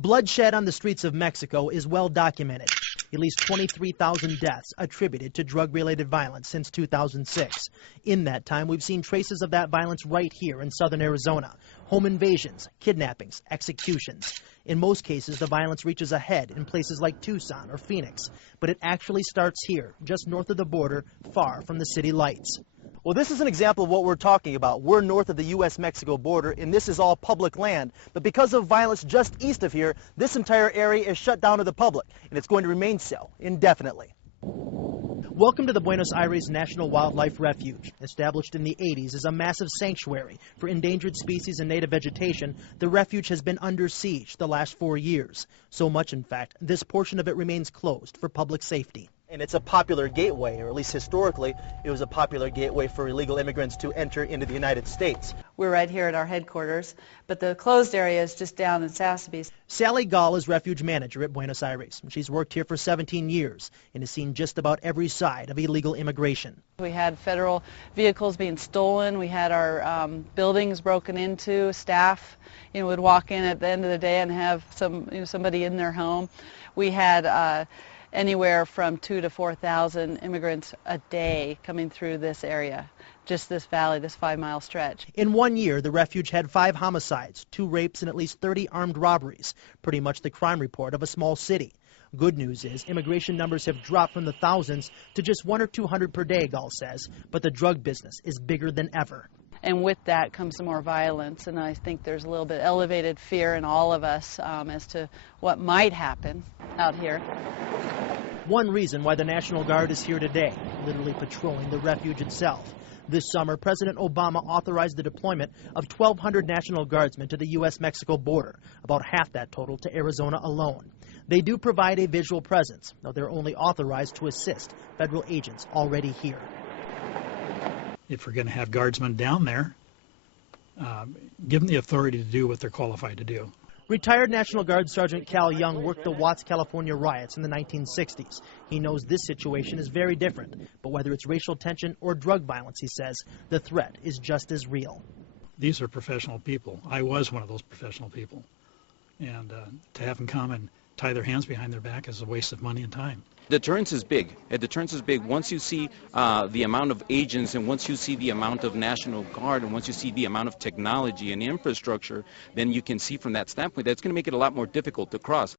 Bloodshed on the streets of Mexico is well documented. At least 23,000 deaths attributed to drug-related violence since 2006. In that time, we've seen traces of that violence right here in southern Arizona. Home invasions, kidnappings, executions. In most cases, the violence reaches a head in places like Tucson or Phoenix. But it actually starts here, just north of the border, far from the city lights. Well, this is an example of what we're talking about. We're north of the U.S.-Mexico border, and this is all public land. But because of violence just east of here, this entire area is shut down to the public, and it's going to remain so indefinitely. Welcome to the Buenos Aires National Wildlife Refuge. Established in the 80s as a massive sanctuary for endangered species and native vegetation, the refuge has been under siege the last 4 years. So much, in fact, this portion of it remains closed for public safety. And it's a popular gateway, or at least historically, it was a popular gateway for illegal immigrants to enter into the United States. We're right here at our headquarters, but the closed area is just down in Sassabes. Sally Gall is refuge manager at Buenos Aires. She's worked here for 17 years and has seen just about every side of illegal immigration. We had federal vehicles being stolen. We had our buildings broken into. Staff, would walk in at the end of the day and have somebody in their home. We had anywhere from 2,000 to 4,000 immigrants a day coming through this area, just this valley, this 5-mile stretch. In 1 year, the refuge had 5 homicides, 2 rapes, and at least 30 armed robberies, pretty much the crime report of a small city. Good news is immigration numbers have dropped from the thousands to just 100 or 200 per day, Gall says, but the drug business is bigger than ever. And with that comes some more violence, and I think there's a little bit elevated fear in all of us as to what might happen out here. One reason why the National Guard is here today, literally patrolling the refuge itself. This summer, President Obama authorized the deployment of 1,200 National Guardsmen to the U.S.-Mexico border, about half that total to Arizona alone. They do provide a visual presence, though they're only authorized to assist federal agents already here. If we're going to have guardsmen down there, give them the authority to do what they're qualified to do. Retired National Guard Sergeant Cal Young worked the Watts, California riots in the 1960s. He knows this situation is very different, but whether it's racial tension or drug violence, he says, the threat is just as real. These are professional people. I was one of those professional people. And to have them come and tie their hands behind their back is a waste of money and time. Deterrence is big. Deterrence is big. Once you see the amount of agents, and once you see the amount of National Guard, and once you see the amount of technology and infrastructure, then you can see from that standpoint that it's going to make it a lot more difficult to cross.